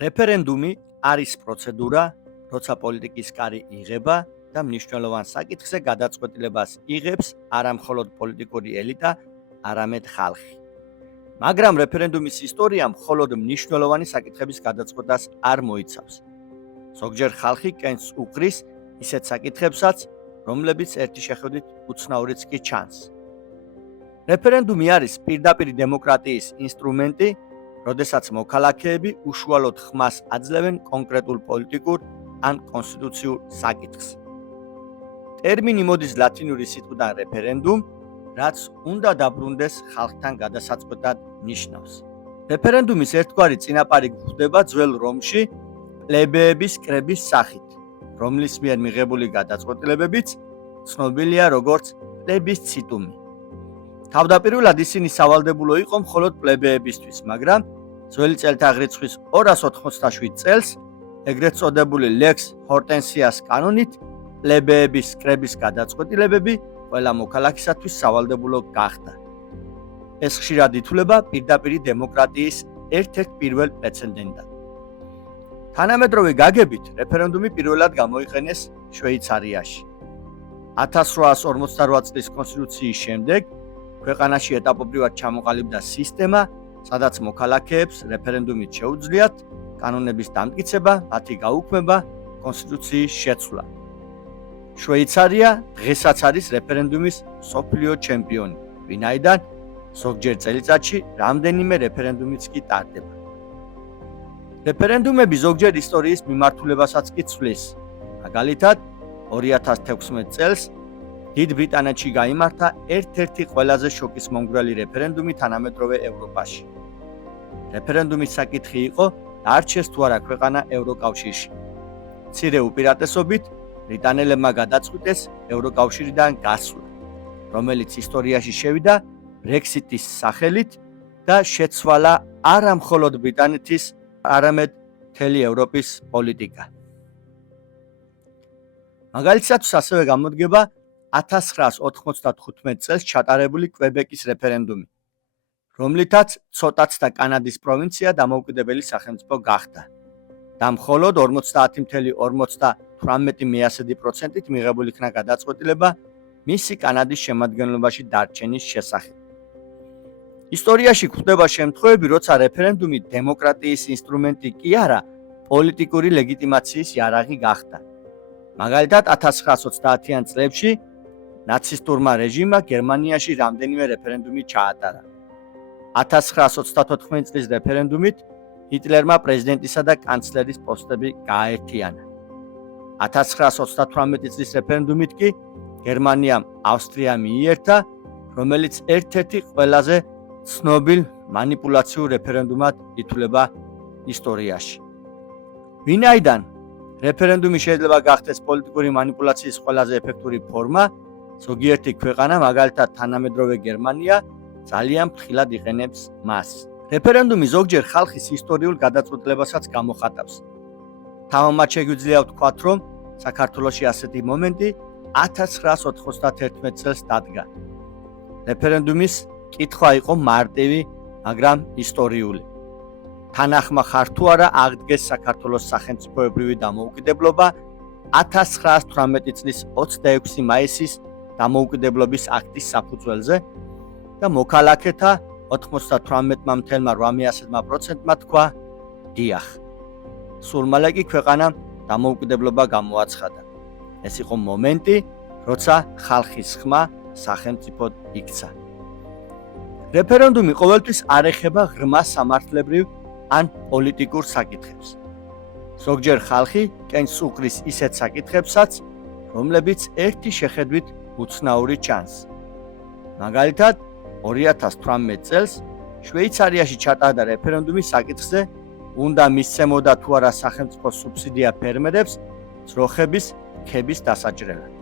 რეფერენდუმი არის პროცედურა, როცა პოლიტიკის კარი იღება და მნიშვნელოვან საკითხზე გადაწყვეტილებას იღებს არა მხოლოდ პოლიტიკური ელიტა, არამედ ხალხი. მაგრამ რეფერენდუმის ისტორია მხოლოდ მნიშვნელოვანი საკითხების გადაწყვეტას არ მოიცავს. ზოგჯერ ხალხი კენს უყრის ისეთ საკითხებსაც, რომლებიც ერთი შეხედვით უცნაურიც კი ჩანს. რეფერენდუმი არის პირდაპირ დემოკრატიის ინსტრუმენტი, როდესაც მოქალაქეები უშუალოდ ხმას აძლევენ კონკრეტულ პოლიტიკურ ან კონსტიტუციურ საკითხს. ტერმინი მოდის ლათინური სიტყვიდან რეფერენდუმ, რაც უნდა დაბრუნდეს ხალხთან გადასაწყვეტად ნიშნავს. რეფერენდუმის ერთგვარი წინაპარი გვხვდება ძველ რომში პლებეების კრების სახით, რომლის მიერ მიღებული გადაწყვეტილებებიც ცნობილია როგორც პლებისციტუმი. თავდაპირველად ისინი სავალდებულო იყო მხოლოდ პლებეებისთვის, მაგრამ ძველი წელთაღრიცხვის 287 წელს, ეგრეთ წოდებული ლექს ჰორტენსიას კანონით, პლებეების კრების გადაწყვეტილებები ყველა მოქალაქისათვის სავალდებულო გახდა. ეს ხშირად ითვლება პირდაპირ დემოკრატიის ერთ-ერთ პირველ პრეცედენტად. თანამედროვე გაგებით რეფერენდუმი პირველად გამოიყენეს შვეიცარიაში. 1848 წლის კონსტიტუციის შემდეგ ქვეყანაში ეტაპობრივად ჩამოყალიბდა სისტემა, სადაც მოქალაქეებს რეფერენდუმით შეუძლიათ კანონების დამტკიცება, მათი გაუქმება, კონსტიტუციის შეცვლა. შვეიცარია დღესაც არის რეფერენდუმის მსოფლიო ჩემპიონი, ვინაიდან ზოგჯერ წელიწადში რამდენიმე რეფერენდუმიც კი ტარდება. რეფერენდუმები ზოგჯერ ისტორიის მიმართულებასაც კი ცვლის. მაგალითად, 2016 წელს დიდ ბრიტანეთში გაიმართა ერთ-ერთი ყველაზე შოკისმომგვრელი რეფერენდუმი თანამედროვე ევროპაში. რეფერენდუმის საკითხი იყო, დარჩეს თუ არა ქვეყანა ევროკავშირში. მცირე უპირატესობით ბრიტანელებმა გადაწყვიტეს ევროკავშირიდან გასვლა, რომელიც ისტორიაში შევიდა ბრექსიტის სახელით და შეცვალა არა მხოლოდ ბრიტანეთის, არამედ მთელი ევროპის პოლიტიკა. მაგალითად, ასევე გამოდგება 1995 წელს ჩატარებული კვებეკის რეფერენდუმი, რომლითაც ცოტაც და კანადის პროვინცია დამოუკიდებელი სახელმწიფო გახდა და მხოლოდ 50.58%-ით მიღებული იქნა გადაწყვეტილება მისი კანადის შემადგენლობაში დარჩენის შესახებ. ისტორიაში გვხვდება შემთხვევები, როცა რეფერენდუმი დემოკრატიის ინსტრუმენტი კი არა, პოლიტიკური ლეგიტიმაციის იარაღი გახდა. მაგალითად, 1930-იან წლებში ნაცისტურმა რეჟიმმა გერმანიაში რამდენიმე რეფერენდუმი ჩაატარა. 1934 წლის რეფერენდუმით ჰიტლერმა პრეზიდენტისა და კანცლერის პოსტები გააერთიანა. 1938 წლის რეფერენდუმით კი გერმანიამ ავსტრია მიიერთა, რომელიც ერთ-ერთი ყველაზე ცნობილ მანიპულაციურ რეფერენდუმად ითვლება ისტორიაში. ვინაიდან რეფერენდუმი შეიძლება გახდეს პოლიტიკური მანიპულაციის ყველაზე ეფექტური ფორმა, ზოგიერთი ქვეყანა, მაგალითად თანამედროვე გერმანია, ძალიან ფრთხილად იყენებს მას. რეფერენდუმი ზოგჯერ ხალხის ისტორიულ გადაწყვეტილებასაც გამოხატავს. თამამად შეგვიძლია ვთქვათ, რომ საქართველოში ასეთი მომენტი 1991 წელს დადგა. რეფერენდუმის კითხვა იყო მარტივი, მაგრამ ისტორიული. თანახმა ხარ თუ არა აღდგეს საქართველოს სახელმწიფოებრივი დამოუკიდებლობა 1918 წლის 26 მაისის დამოუკიდებლობის აქტის საფუძველზე და მოქალაქეთა 98.8%-მა თქვა დიახ. სულ მალე კი ქვეყანამ დამოუკიდებლობა გამოაცხადა. ეს იყო მომენტი, როცა ხალხის ხმა სახელმწიფოდ იქცა. რეფერენდუმი ყოველთვის არ ეხება ღრმა სამართლებრივ ან პოლიტიკურ საკითხებს. ზოგჯერ ხალხი კენს უყრის ისეთ საკითხებსაც, რომლებიც ერთი შეხედვით უცნაური ჩანს. მაგალითად, 2018 წელს შვეიცარიაში ჩატარდა რეფერენდუმი საკითხზე, უნდა მისცემოდა თუ არა სახელმწიფო სუბსიდია ფერმერებს ძროხების ქების დასაჭრელად.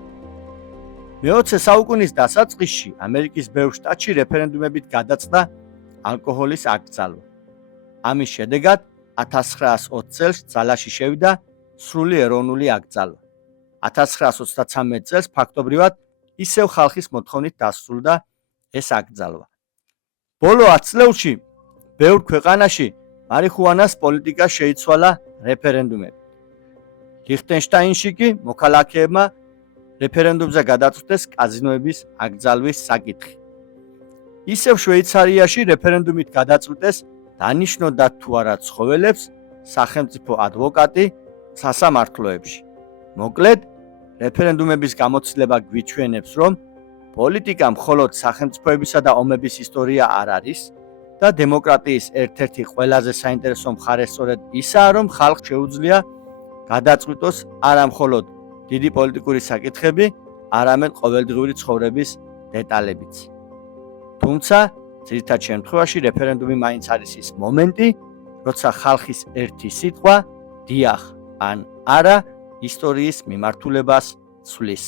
მე-20 საუკუნის დასაწყისში ამერიკის ბევრ შტატში რეფერენდუმებით გადაწყდა ალკოჰოლის აკრძალვა. ამის შედეგად 1920 წელს ძალაში შევიდა სრული ეროვნული აკრძალვა. 1933 წელს ფაქტობრივად ისევ ხალხის მოთხოვნით დასრულდა ეს აკრძალვა. ბოლო 10 წლებში ბევრ ქვეყანაში მარიხუანას პოლიტიკა შეიცვალა რეფერენდუმებით. ლიხტენშტაინში კი მოქალაქეებმა რეფერენდუმზე გადაწყვეტეს კაზინოების აკრძალვის საკითხი. ისევ შვეიცარიაში რეფერენდუმით გადაწყვეტეს დანიშნოდა თუ არა ცხოველებს სახელმწიფო ადვოკატი სასამართლოებში. მოკლედ, რეფერენდუმების გამოცდილება გვიჩვენებს, რომ პოლიტიკა მხოლოდ სახელმწიფოებისა და ომების ისტორია არ არის და დემოკრატიის ერთ-ერთი ყველაზე საინტერესო მხარე სწორედ ისაა, რომ ხალხს შეუძლია გადაწყვიტოს არა მხოლოდ დიდი პოლიტიკური საკითხები, არამედ ყოველდღიური ცხოვრების დეტალებიც. თუმცა, ძირითად შემთხვევაში რეფერენდუმი მაინც არის ის მომენტი, როცა ხალხის ერთი სიტყვა დიახ ან არა ისტორიის მიმართულებას ცვლის.